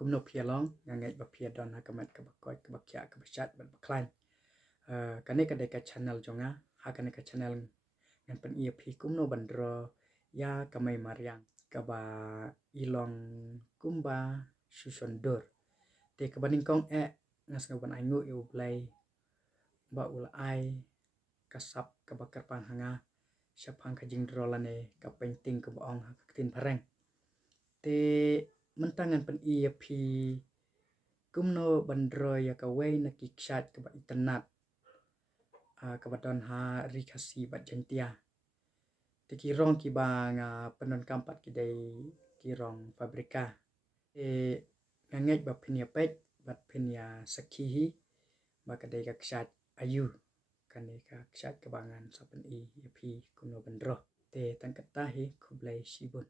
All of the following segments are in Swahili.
bakum no pia long ngangai ba pia don hakamat ka bakoi ka bakya ka bachat ban baklain kane ka deka channel jonga hakane ka channel ngan pen ia phi kum no bandro ya kamai maryang ka ba ilong kumba susondor te ka baning kong ngas ka ban aingu yu play ba ulai kasap ka bakar pang hanga syapang ka jingdro lane ka painting ka baong ka tin pareng te mentangan pen ia phi kumno bandro ya ka wei na kiksat ka ba internet ka badon ha rikasi bat jentia te kirong ki bang penon kampat ki dai kirong fabrika ngangai ba phinia pet bat phinia sakhi ba ka dai ka ksat ayu kane ka ksat ka bangan sapen ya phi kumno bandro te tangkata hi khublai sibun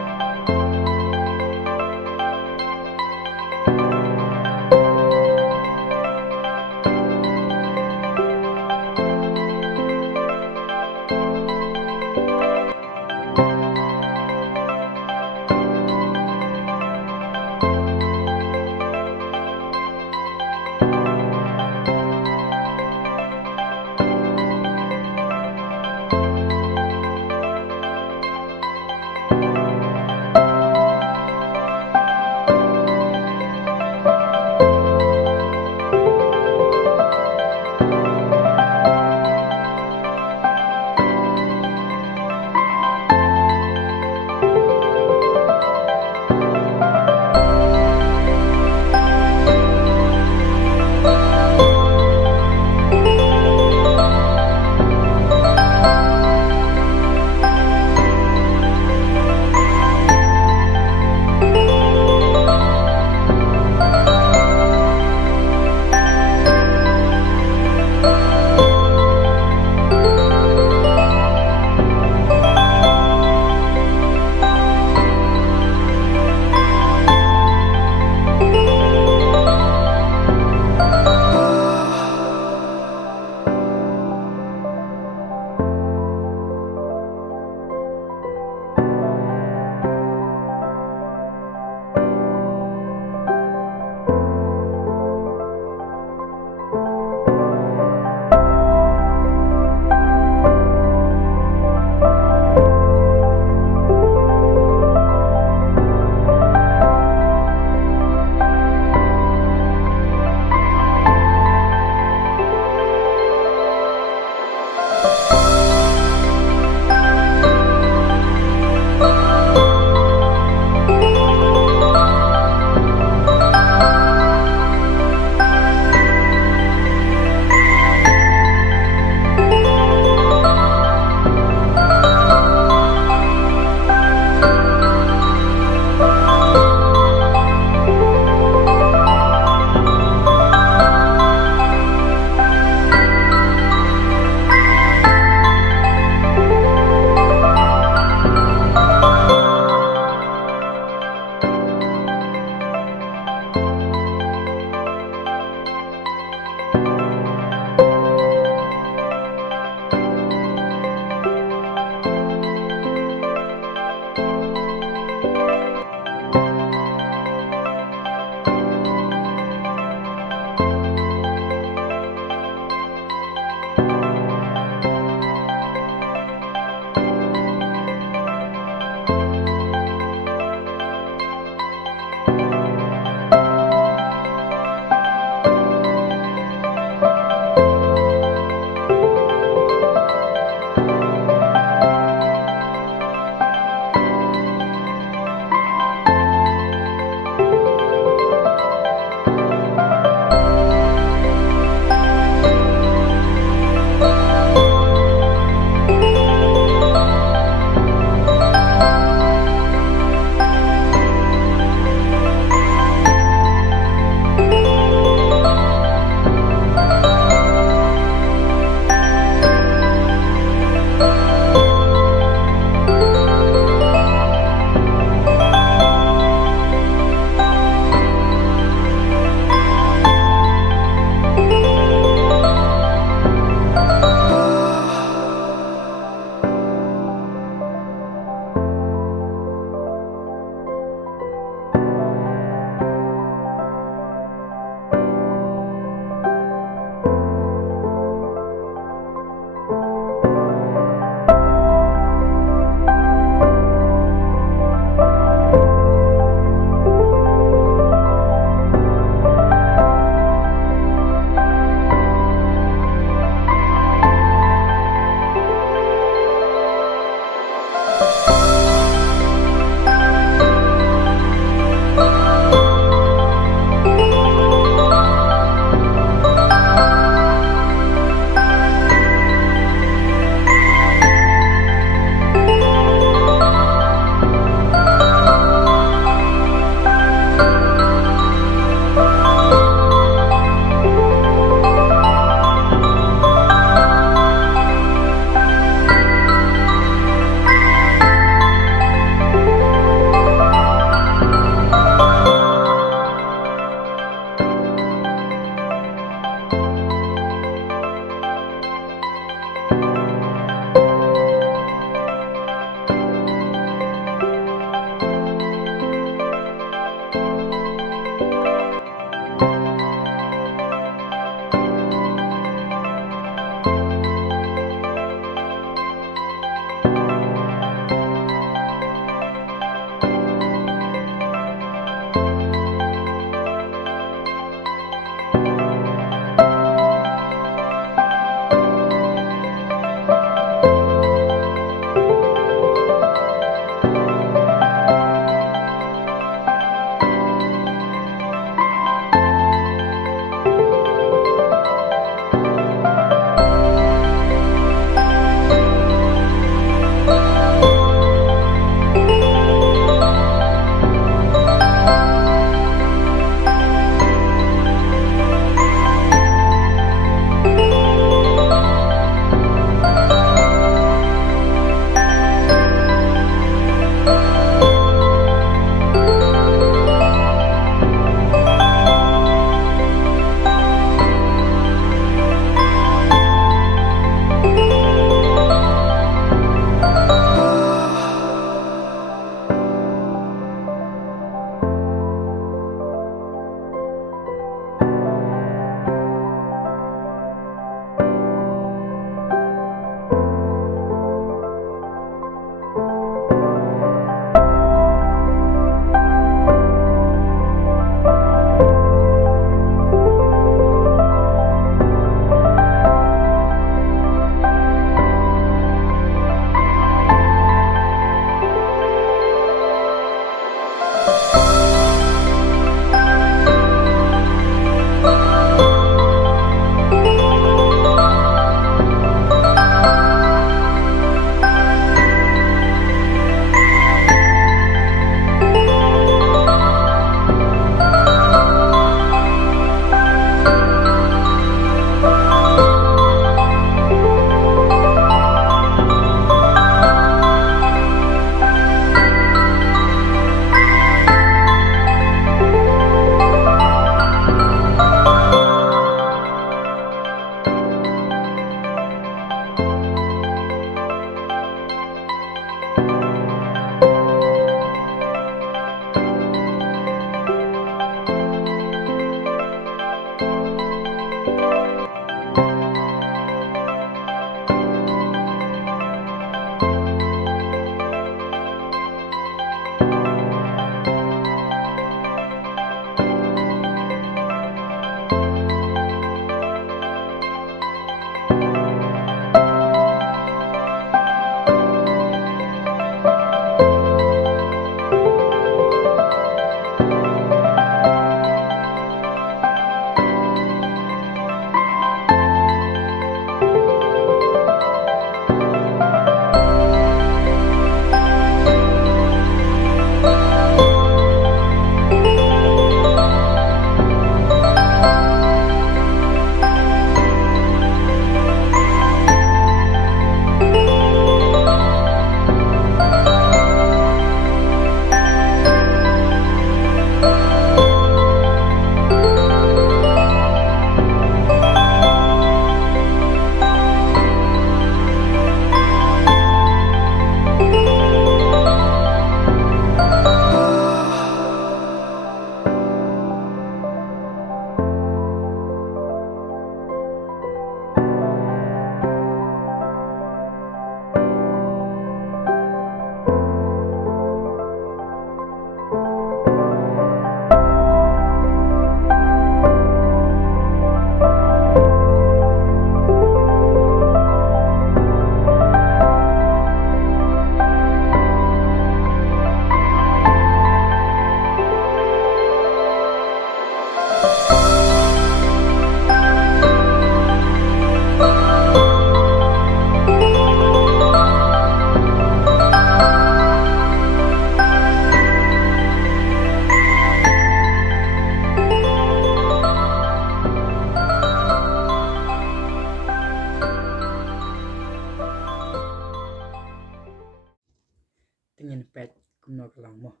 rong mo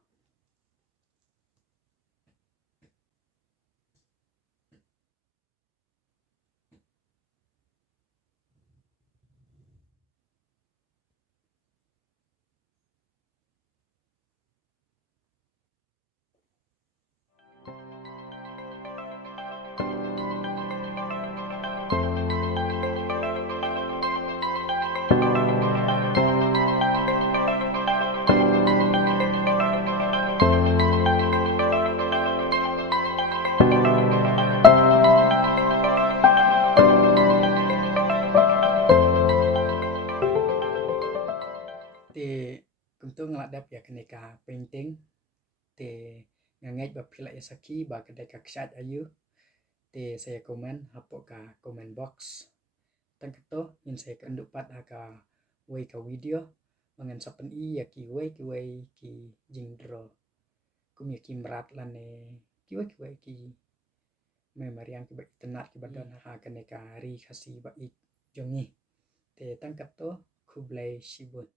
te kuntung ngeladap ya keneka painting te ngangej ba pila ya saki ba kedai ka ksat ayu te saya komen hapo ka comment box tang keto in saya kenduk pat ka wei ka video mangan sapen I ya ki wei ki jingdro kum ya ki merat lane ki wei ki memariang ki ba tenat ki badon ha keneka ri khasi ba I jongi te tang keto kublai shibun